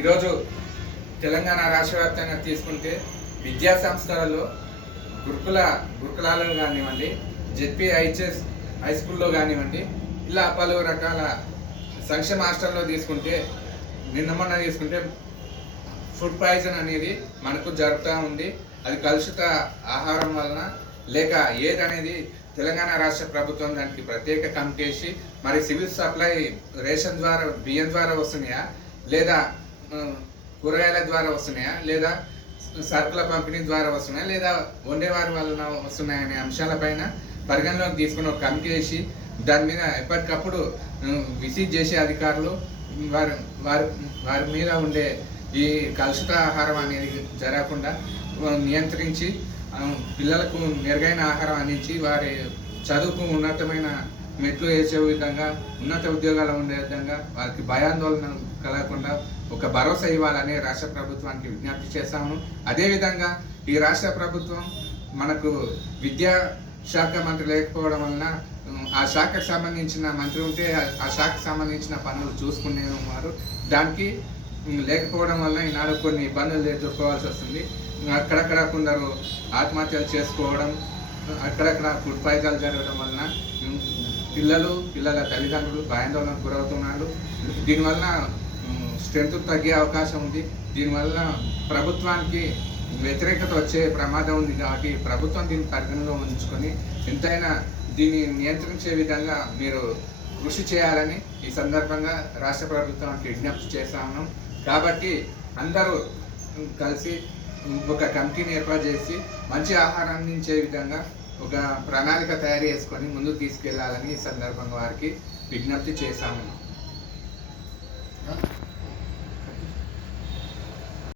ఈరోజు తెలంగాణ రాష్ట్ర వ్యాప్తంగా తీసుకుంటే విద్యా సంస్థలలో గురుకులాలు కానివ్వండి, జెడ్పీహెచ్ఎస్ హై స్కూల్లో కానివ్వండి, ఇలా పలు రకాల సంక్షేమ హాస్టల్లో తీసుకుంటే మొన్న తీసుకుంటే ఫుడ్ పాయిజన్ అనేది మనకు జరుగుతూ ఉంది. అది కలుషిత ఆహారం వలన లేక ఏదనేది తెలంగాణ రాష్ట్ర ప్రభుత్వం దానికి ప్రత్యేక కమిటీ వేసి మరి సివిల్ సప్లై రేషన్ ద్వారా బియ్యం ద్వారా వస్తున్నాయా, లేదా కూరగాయల ద్వారా వస్తున్నాయా, లేదా సరుకుల పంపిణీ ద్వారా వస్తున్నాయా, లేదా వండేవారి వలన వస్తున్నాయనే అంశాలపైన పరిగణలోకి తీసుకుని ఒక కమిటీ వేసి దాని మీద ఎప్పటికప్పుడు విజిట్ చేసే అధికారులు వారి మీద ఉండే ఈ కలుషిత ఆహారం అనేది జరగకుండా నియంత్రించి పిల్లలకు మెరుగైన ఆహారం అందించి వారి చదువుకు ఉన్నతమైన మెట్లు వేసే విధంగా, ఉన్నత ఉద్యోగాలు ఉండే విధంగా వారికి భయాందోళన కలగకుండా ఒక భరోసా ఇవ్వాలని రాష్ట్ర ప్రభుత్వానికి విజ్ఞప్తి చేస్తాము. అదేవిధంగా ఈ రాష్ట్ర ప్రభుత్వం మనకు విద్యా శాఖ మంత్రి లేకపోవడం వలన ఆ శాఖకు సంబంధించిన మంత్రి ఉంటే ఆ శాఖకు సంబంధించిన పనులు చూసుకునేవారు. దానికి లేకపోవడం వల్ల ఈనాడు కొన్ని ఇబ్బందులు ఎదుర్కోవాల్సి వస్తుంది. అక్కడక్కడ కొందరు ఆత్మహత్యలు చేసుకోవడం, అక్కడక్కడ ఫుడ్ పాయిజన్లు జరగడం వలన పిల్లల తల్లిదండ్రులు భయాందోళనకు గురవుతున్నారు. దీనివల్ల స్ట్రెంత్ తగ్గే అవకాశం ఉంది. దీనివల్ల ప్రభుత్వానికి వ్యతిరేకత వచ్చే ప్రమాదం ఉంది. కాబట్టి ప్రభుత్వం దీన్ని పరిగణలో ఉంచుకొని ఎంతైనా దీన్ని నియంత్రించే విధంగా మీరు కృషి చేయాలని ఈ సందర్భంగా రాష్ట్ర ప్రభుత్వానికి విజ్ఞప్తి చేస్తా ఉన్నాం. కాబట్టి అందరూ కలిసి ఒక కమిటీని ఏర్పాటు చేసి మంచి ఆహారం అందించే విధంగా ఒక ప్రణాళిక తయారు చేసుకొని ముందుకు తీసుకెళ్లాలని ఈ సందర్భంగా వారికి విజ్ఞప్తి చేశాము.